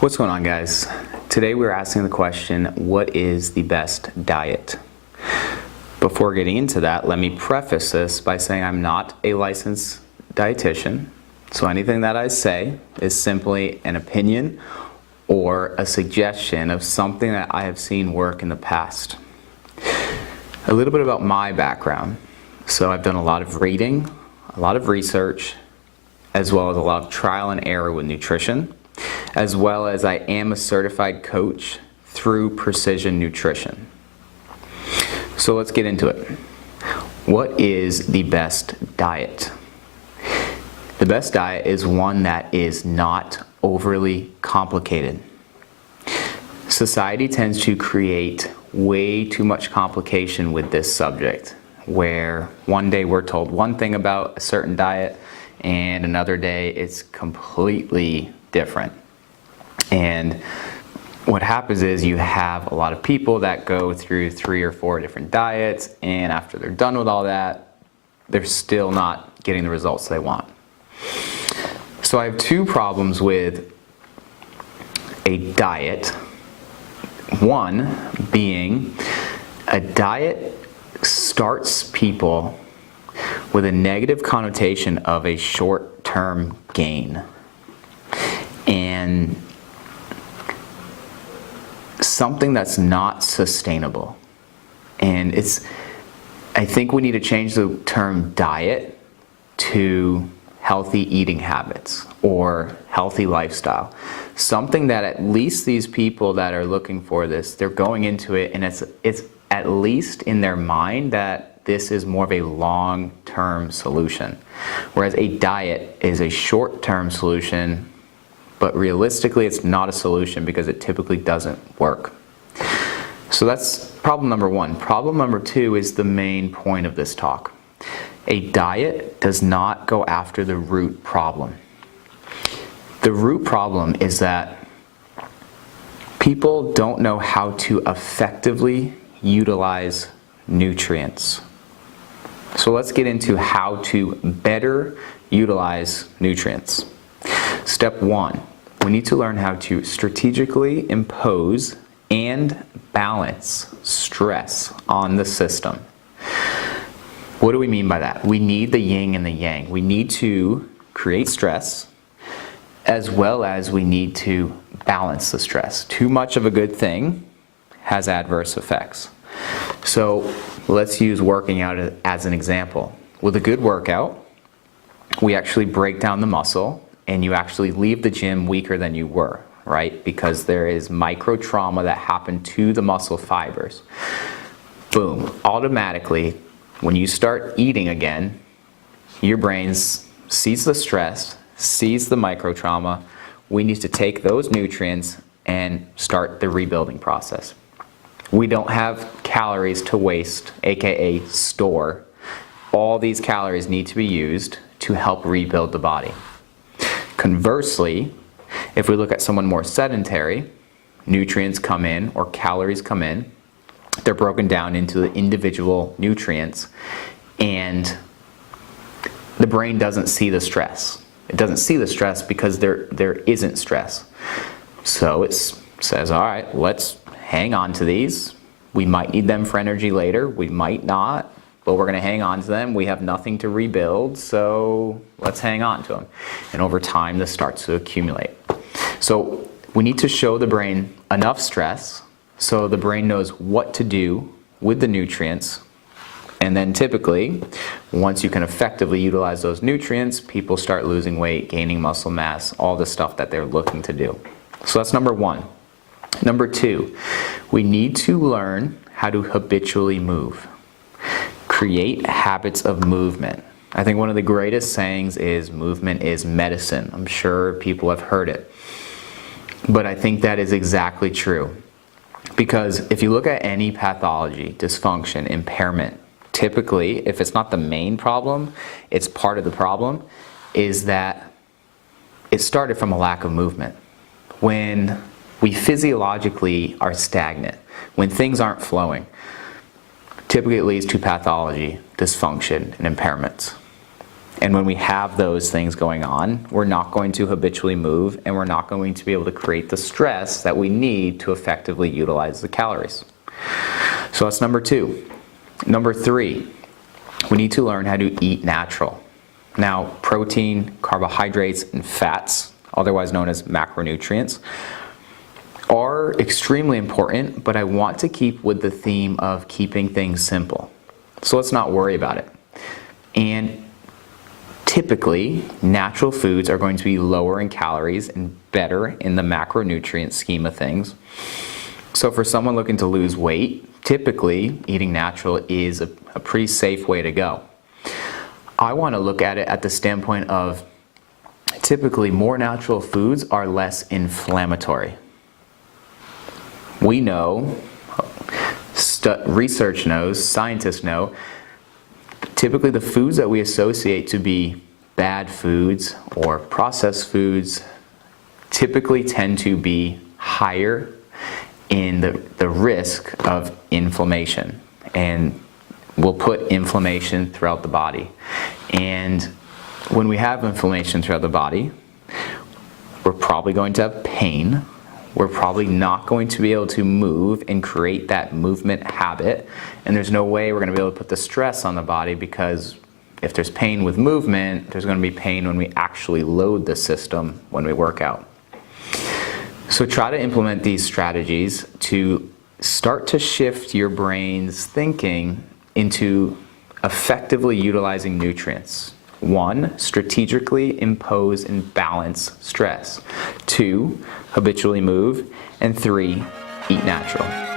What's going on, guys? Today we're asking the question, what is the best diet? Before getting into that, let me preface this by saying I'm not a licensed dietitian, so anything that I say is simply an opinion or a suggestion of something that I have seen work in the past. A little bit about my background. So I've done a lot of reading, a lot of research, as well as a lot of trial and error with nutrition, as well as I am a certified coach through Precision Nutrition. So let's get into it. What is the best diet? The best diet is one that is not overly complicated. Society tends to create way too much complication with this subject, where one day we're told one thing about a certain diet and another day it's completely different. And what happens is you have a lot of people that go through 3 or 4 different diets, and after they're done with all that, they're still not getting the results they want. So I have 2 problems with a diet. One being a diet starts people with a negative connotation of a short-term gain. And something that's not sustainable. And I think we need to change the term diet to healthy eating habits or healthy lifestyle. Something that at least these people that are looking for this, they're going into it and it's at least in their mind that this is more of a long-term solution. Whereas a diet is a short-term solution, but realistically it's not a solution because it typically doesn't work. So that's problem number 1. Problem number 2 is the main point of this talk. A diet does not go after the root problem. The root problem is that people don't know how to effectively utilize nutrients. So let's get into how to better utilize nutrients. Step 1, we need to learn how to strategically impose and balance stress on the system. What do we mean by that? We need the yin and the yang. We need to create stress, as well as we need to balance the stress. Too much of a good thing has adverse effects. So let's use working out as an example. With a good workout, we actually break down the muscle and you actually leave the gym weaker than you were, right? Because there is micro trauma that happened to the muscle fibers. Boom, automatically, when you start eating again, your brain sees the stress, sees the micro trauma. We need to take those nutrients and start the rebuilding process. We don't have calories to waste, aka store. All these calories need to be used to help rebuild the body. Conversely, if we look at someone more sedentary, nutrients come in or calories come in, they're broken down into the individual nutrients, and the brain doesn't see the stress. It doesn't see the stress because there isn't stress. So it says, all right, let's hang on to these. We might need them for energy later, we might not, but we're going to hang on to them. We have nothing to rebuild, so let's hang on to them. And over time, this starts to accumulate. So we need to show the brain enough stress so the brain knows what to do with the nutrients. And then typically, once you can effectively utilize those nutrients, people start losing weight, gaining muscle mass, all the stuff that they're looking to do. So that's number 1. Number 2, we need to learn how to habitually move. Create habits of movement. I think one of the greatest sayings is movement is medicine. I'm sure people have heard it. But I think that is exactly true. Because if you look at any pathology, dysfunction, impairment, typically, if it's not the main problem, it's part of the problem, is that it started from a lack of movement. When we physiologically are stagnant, when things aren't flowing, typically it leads to pathology, dysfunction, and impairments. And when we have those things going on, we're not going to habitually move, and we're not going to be able to create the stress that we need to effectively utilize the calories. So that's number 2. Number 3, we need to learn how to eat natural. Now, protein, carbohydrates, and fats, otherwise known as macronutrients, are extremely important, but I want to keep with the theme of keeping things simple. So let's not worry about it. And typically, natural foods are going to be lower in calories and better in the macronutrient scheme of things. So for someone looking to lose weight, typically eating natural is a pretty safe way to go. I want to look at it at the standpoint of typically more natural foods are less inflammatory. We know, research knows, scientists know, typically the foods that we associate to be bad foods or processed foods typically tend to be higher in the risk of inflammation, and will put inflammation throughout the body. And when we have inflammation throughout the body, we're probably going to have pain. We're probably not going to be able to move and create that movement habit. And there's no way we're going to be able to put the stress on the body, because if there's pain with movement, there's going to be pain when we actually load the system when we work out. So try to implement these strategies to start to shift your brain's thinking into effectively utilizing nutrients. 1, strategically impose and balance stress. 2, habitually move. And 3, eat natural.